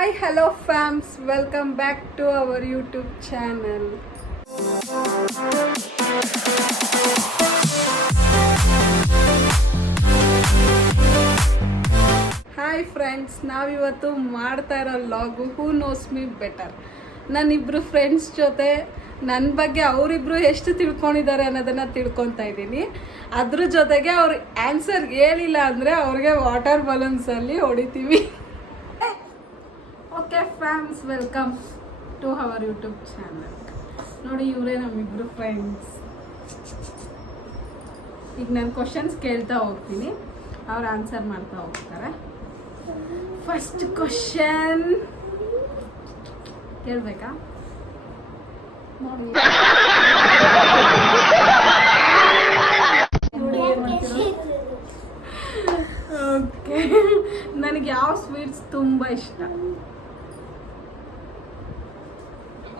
Hi hello fams, welcome back to our YouTube channel. Hi friends, ನಾವಿವತ್ತು ಮಾಡ್ತಾ ಇರೋ ಲಾಗು ಹೂ ನೋಸ್ ಮೀ ಬೆಟರ್. ನಾನಿಬ್ಬರು ಫ್ರೆಂಡ್ಸ್ ಜೊತೆ ನನ್ನ ಬಗ್ಗೆ ಅವರಿಬ್ರು ಎಷ್ಟು ತಿಳ್ಕೊಂಡಿದ್ದಾರೆ ಅನ್ನೋದನ್ನು ತಿಳ್ಕೊತಾ ಇದ್ದೀನಿ. ಅದ್ರ ಜೊತೆಗೆ ಅವ್ರು ಆನ್ಸರ್ ಹೇಳಿಲ್ಲ ಅಂದರೆ ಅವ್ರಿಗೆ ವಾಟರ್ ಬಲೂನ್ಸಲ್ಲಿ ಹೊಡಿತೀವಿ. Okay fams, welcome to our YouTube channel. ನೋಡಿ, ಇವರೇ ನಮ್ಮಿಬ್ರು ಫ್ರೆಂಡ್ಸ್. ಈಗ ನಾನು ಕ್ವಶನ್ಸ್ ಕೇಳ್ತಾ ಹೋಗ್ತೀನಿ, ಅವ್ರು ಆನ್ಸರ್ ಮಾಡ್ತಾ ಹೋಗ್ತಾರೆ. ಫಸ್ಟ್ ಕ್ವಶನ್ ಕೇಳಬೇಕಾ? ನೋಡಿ, ಓಕೆ. ನನಗೆ ಯಾವ ಸ್ವೀಟ್ಸ್ ತುಂಬ ಇಷ್ಟ?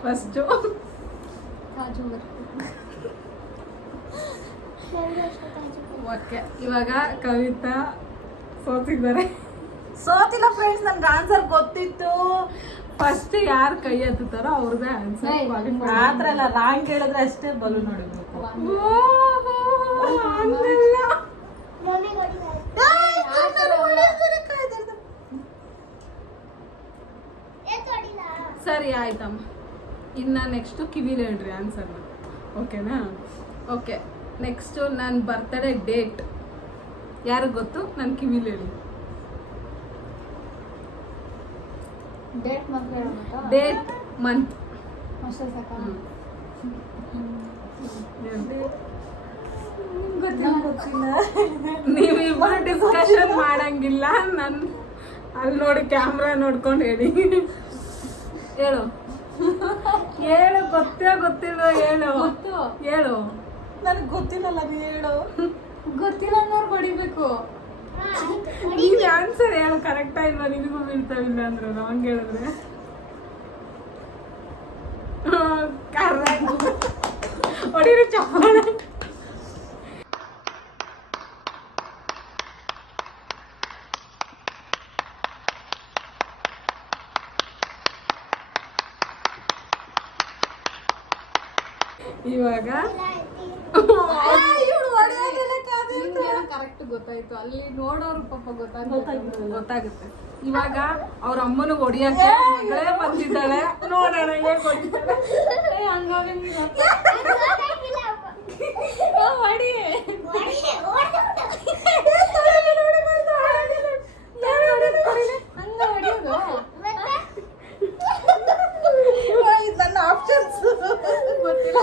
ಫಸ್ಟು ಕಾಜು ಓಕೆ. ಇವಾಗ ಕವಿತಾ ಸೋತಿದ್ದಾರೆ. ಸೋತಿಲ್ಲ ಫ್ರೆಂಡ್ಸ್, ನನ್ಗೆ ಆನ್ಸರ್ ಗೊತ್ತಿತ್ತು. ಫಸ್ಟ್ ಯಾರು ಕೈ ಎತ್ತುತ್ತಾರೋ ಅವ್ರದ್ದೇ ಆನ್ಸರ್. ಆತರ ಎಲ್ಲ ರಾಂಗ್ ಹೇಳಿದ್ರೆ ಅಷ್ಟೇ ಬಲೂನ್ ನೋಡಿರ್ಬೇಕು. ಸರಿ, ಆಯ್ತಮ್ಮ. ಇನ್ನು ನೆಕ್ಸ್ಟು ಕಿವಿಲಿ ಹೇಳ್ರಿ ಆನ್ಸರ್ನ. ಓಕೆನಾ? ಓಕೆ. ನೆಕ್ಸ್ಟು ನನ್ನ ಬರ್ತ್ಡೇ ಡೇಟ್ ಯಾರಿಗೆ ಗೊತ್ತು? ನನ್ನ ಕಿವಿಲಿ ಹೇಳಿ. ಡೇಟ್ ಮಂತ್ ನೀವಿಬ್ಬರು ಡಿಸ್ಕಷನ್ ಮಾಡಂಗಿಲ್ಲ. ನಾನು ಅಲ್ಲಿ ನೋಡಿ ಕ್ಯಾಮ್ರಾ ನೋಡ್ಕೊಂಡು ಹೇಳಿ. ಹೇಳು ಹೇಳು, ಗೊತ್ತಿಲ್ವ? ಹೇಳು. ನನಗೆ ಗೊತ್ತಿಲ್ಲಲ್ಲ, ನೀ ಹೇಳು. ಗೊತ್ತಿಲ್ಲ ಅನ್ನೋರು ಹೊಡಿಬೇಕು. ನೀನು ಆನ್ಸರ್ ಹೇಳು, ಕರೆಕ್ಟ್ ಇಲ್ವಾ? ನಿನಗೂ ಬೀಳ್ತಾವಿಲ್ಲ ಅಂದ್ರೆ ರಾಂಗ್ ಹೇಳಿದ್ರೆ ಕರೆಕ್ಟ್ ಹೊಡೀರಿ ಚಪ್ಪಾಳೆ. ಇವಾಗ ಕರೆಕ್ಟ್ ಗೊತ್ತಾಯ್ತು. ಅಲ್ಲಿ ನೋಡೋರು ಪಾಪ ಗೊತ್ತಾಗುತ್ತೆ. ಇವಾಗ ಅವ್ರ ಅಮ್ಮನ ಹೊಡಿಯಕ್ಕೆ ಮಗಳೇ ಬಂದಿದ್ದಾಳೆ. ನೋಡೋಣ ಹೇಗೆ ಹೊಡಿತಾಳೆ. ನನ್ನ ಆಪ್ಷನ್ಸ್ ಗೊತ್ತಿಲ್ಲ.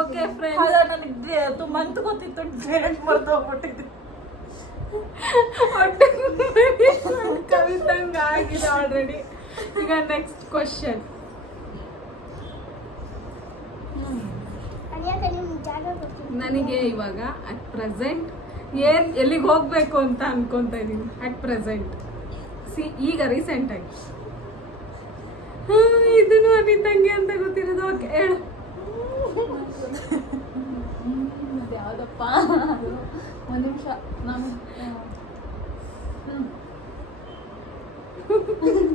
ಓಕೆ ಫ್ರೆಂಡ್ಸ್, ನನಗೆ ಮಂತ್ ಗೊತ್ತಿತ್ತು, ಡೇಟ್ ಮರ್ತೋಗ್ಬಿಟ್ಟಿದ್ದೆ. ಕವಿತಂಗ ಆಗಿದೆ ಆಲ್ರೆಡಿ. ಈಗ ನೆಕ್ಸ್ಟ್ ಕ್ವಶನ್. ನನಗೆ ಇವಾಗ ಅಟ್ ಪ್ರೆಸೆಂಟ್ ಎಲ್ಲಿಗೆ ಹೋಗ್ಬೇಕು ಅಂತ ಅನ್ಕೊಂತ ಇದೀನಿ. ಅಟ್ ಪ್ರೆಸೆಂಟ್ ಈಗ ರೀಸೆಂಟ್ ಆಗಿ ಇದನ್ನು ಅನಿತಂಗೆ ಅಂತ ಗೊತ್ತಿರೋದು. ಓಕೆ, ಹೇಳು. ಯಾವ್ದಪ್ಪ? ಒಂದು ನಿಮಿಷ.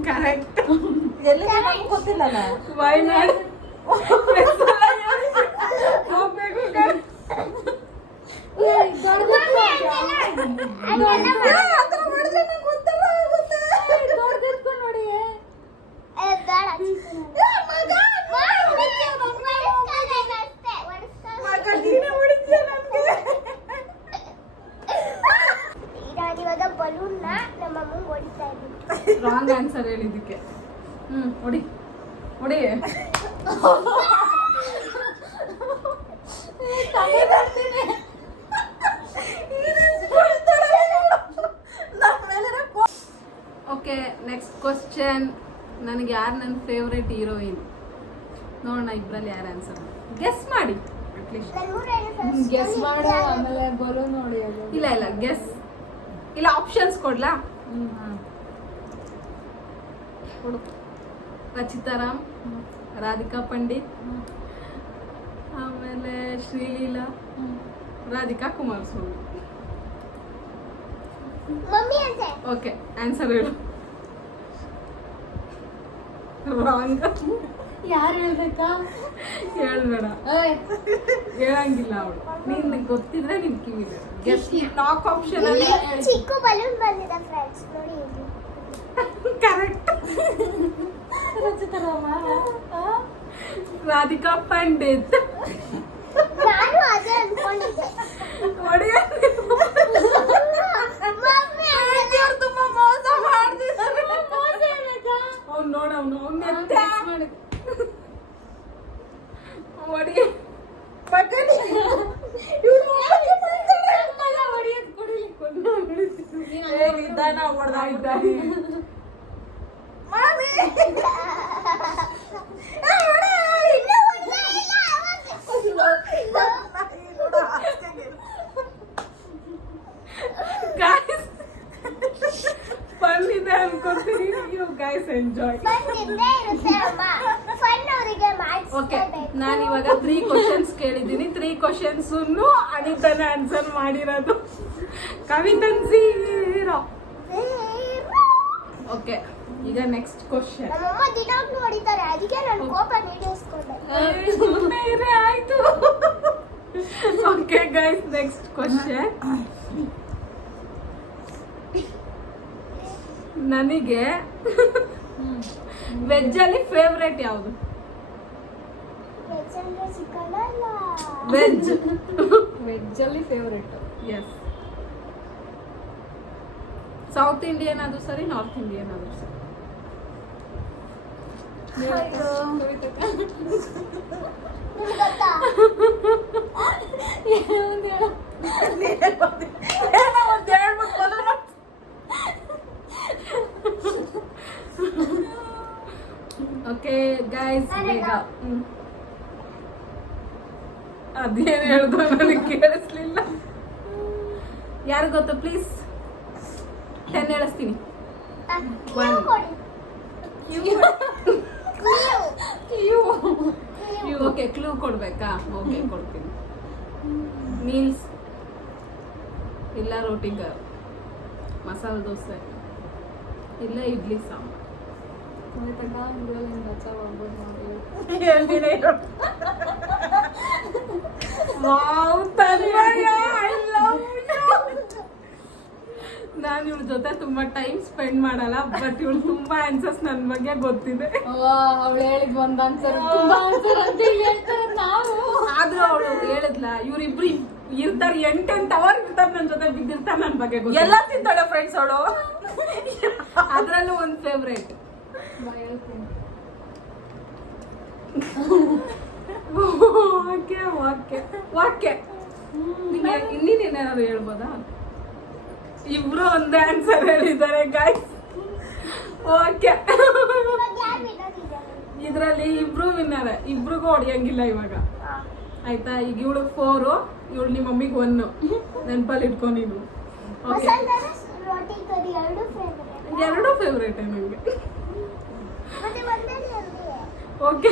ಕರೆಕ್ಟ್. ಎಲ್ಲಿ ಗೊತ್ತಿಲ್ಲಲ್ಲ. ವಯನಾಡ್ ಹೋಗ್ಬೇಕು. ರಾಂಗ್ ಆನ್ಸರ್ ಹೇಳಿದ್ದಕ್ಕೆ. ಹೊಡಿ. Okay, next question. ನನಗೆ ಯಾರು ನನ್ನ ಫೇವ್ರೆಟ್ ಹೀರೋಯಿನ್? ನೋಡೋಣ ಇಬ್ಬರಲ್ಲಿ ಯಾರು ಆನ್ಸರ್ ಗೆಸ್ ಮಾಡಿ. ಗೆಸ್ ಮಾಡು, ಆಮೇಲೆ ಬಲೂನ್ ಹೊಡಿಯೋದು. ಇಲ್ಲ ಗೆಸ್ ಇಲ್ಲ ಆಪ್ಷನ್ಸ್ ಕೊಡ್ಲಾ? ಕೊಡು. ರಚಿತಾ ರಾಮ್, ರಾಧಿಕಾ ಪಂಡಿತ್, ಆಮೇಲೆ ಶ್ರೀಲೀಲಾ, ರಾಧಿಕಾ ಕುಮಾರಸ್ವಾಮಿ. ಓಕೆ ಆನ್ಸರ್ ಹೇಳು. ರಾಂಗ್. ಯಾರು ಹೇಳ್ಬೇಕಾ? ಹೇಳ್ಬೇಡ, ಏಯ್, ಹೇಳಂಗಿಲ್ಲ ಅವಳು. ನಿನ್ ಗೊತ್ತಿದ್ರೆ ನಿನ್ ಕಿವಿದೆ. ಗೆಸ್ ಟಾಕ್ ಆಪ್ಷನ್ ಅಲ್ಲಿ ಚಿಕ್ಕು ಬಲೂನ್ ಬಂದಿದೆ ಫ್ರೆಂಡ್ಸ್ ನೋಡಿ ಇಲ್ಲಿ. ಕರೆಕ್ಟ್. ರಚಿತಾರಾಮ. ರಾಧಿಕಾ ಪಂಡಿತ್. ನಾನು ಅದೇ ಅನ್ಕೊಂಡಿದ್ದೆ. ಒಡೆಯ ಮಮ್ಮಿ ಇವ್ರು ತುಂಬಾ ಮೋಸ ಮಾಡ್ತಿದ್ದಾರೆ. ಮೋಸ ಹೇಳ್ಬೇಕಾ? ಅವ್ನು ನೋಡ ಅವನು guess ಮಾಡು. ಒಡೆಯ ಪಕ್ಕನೆ ಮಗ ಹೊಡಿಯೋದ್ ಕೊಡಿಲಿ. ನಿಧಾನ ಹೊಡೆದಾಗಿದ್ದಾನೆ. ಗೈಸ್ ಫನ್ ಇದೆ ಅನ್ಕೊಂತೀನಿ. You guys enjoy. ಬಂದಿದ್ದೇ ಇರುತ್ತೆ ಅಮ್ಮ. ಫನ್ ಅವರಿಗೆ ಓಕೆ, ಮಾಡಿಸ್ಬೇಕು. ನಾನು ಇವಾಗ 3 ಕ್ವಶನ್ಸ್ ಕೇಳಿದ್ದೀನಿ. 3 ಕ್ವಶನ್ಸ್ ಅನಿತಾನ ಆನ್ಸರ್ ಮಾಡಿರೋದು. ಕವಿತನ್ ಝೀರೋ. ಓಕೆ, ಈಗ ನೆಕ್ಸ್ಟ್ ಕ್ವಶನ್. ನಮ್ಮಮ್ಮ ದಿನಾಗ್ಲೂ ಹೊಡಿತಾರೆ, ಅದಕ್ಕೆ ನಾನು ಕೋಪ ನೀಡಿಸ್ಕೊಂಡೆ. ಬೇರೆ ಆಯ್ತು. Okay guys, next question. ನನಗೆ ವೆಜ್ ಅಲ್ಲಿ ಫೇವ್ರೇಟ್ ಯಾವುದು? ವೆಜ್ ಅಂದ್ರೆ ಚಿಕನ್ ಅಲ್ಲ. ವೆಜ್. ವೆಜ್ ಅಲ್ಲಿ ಫೇವ್ರೇಟ್. ಎಸ್. ಸೌತ್ ಇಂಡಿಯನ್ ಆದ್ರೂ ಸರಿ, ನಾರ್ತ್ ಇಂಡಿಯನ್ ಆದ್ರೂ ಸರಿ. ನಿಮ್ಗೆ ಗೊತ್ತಾ? ಓಕೆ ಗೈಸ್, ಬೇಗ. ಅದೇನು ಹೇಳ್ದು ನನಗೆ ಕೇಳಿಸ್ಲಿಲ್ಲ. ಯಾರು ಗೊತ್ತಾ ಪ್ಲೀಸ್? 10 ಹೇಳಿಸ್ತೀನಿ. ನೀವು ಕೊಡಿ. ಓಕೆ, ಕ್ಲೂ ಕೊಡ್ಬೇಕಾ? ಓಕೆ, ಕೊಡ್ತೀನಿ. ಮೀಲ್ಸ್ ಇಲ್ಲ ರೋಟಿಗರ್, ಮಸಾಲೆ ದೋಸೆ ಇಲ್ಲ idli sambar. Wow Tanmaya, I love you. ನಾನು ಇವಳ ಜೊತೆ ತುಂಬಾ ಟೈಮ್ ಸ್ಪೆಂಡ್ ಮಾಡಲ್ಲ, ಬಟ್ ಇವಳು ತುಂಬಾ ಆನ್ಸರ್ಸ್ ನನ್ನ ಬಗ್ಗೆ ಗೊತ್ತಿದೆ. ಅವಳು ಹೇಳಿದ್ ಒಂದ್ ಆನ್ಸರ್ ತುಂಬಾ ಆನ್ಸರ್ ಅಂತ ಹೇಳ್ತಾರೆ ನಾವು. ಆದ್ರೂ ಅವಳು ಹೇಳಿದ್ಲ, ಇವ್ರಿಬ್ರು ಇರ್ತಾರೆ 8 ಅವರ್ ಇರ್ತಾರೆ ನನ್ನ ಜೊತೆ, ಬಿದ್ದಿರ್ತಾರೆ ನನ್ನ ಬಗ್ಗೆ ಗೊತ್ತಿಲ್ಲ. ಎಲ್ಲ ತಿಂತಾಳೆ ಫ್ರೆಂಡ್ಸ್ ಅವಳು. ಅದ್ರಲ್ಲೂ ಒಂದು ಫೇವ್ರೇಟ್. ಹೇಳ್ತೀನಿ. ಓಕೆ ಓಕೆ ಓಕೆ, ಇನ್ನೇನೇನಾದ್ರು ಹೇಳ್ಬೋದಾ? ಇಬ್ರು ಒಂದೇ ಆನ್ಸರ್ ಹೇಳಿದ್ದಾರೆ ಗೈಸ್. ಓಕೆ, ಇವಾಗ ಯಾರು ವಿನ್ನರ್ ಇದ್ದಾರೆ? ಇದ್ರಲ್ಲಿ ಇಬ್ರು ವಿನ್ನರ್, ಇಬ್ರಿಗೂ ಹೊಡಿಯಂಗಿಲ್ಲ ಇವಾಗ. ಆಯ್ತಾ? ಈಗ ಇವಳು 4, ಇವಳು ನಿಮ್ಮ ಮಮ್ಮಿಗೆ 1. ನೆನಪಲ್ಲಿ ಇಟ್ಕೊ ನೀನು. ಓಕೆ, ಮಸಾಲೆ ದೋಸೆ, ರೋಟಿ ಕರಿ ಎರಡು ಫೇವರೇಟ್. ಎರಡೂ ಫೇವ್ರೇಟ್ ನನಗೆ. ಮತ್ತೆ ಒಂದೇ ಓಕೆ.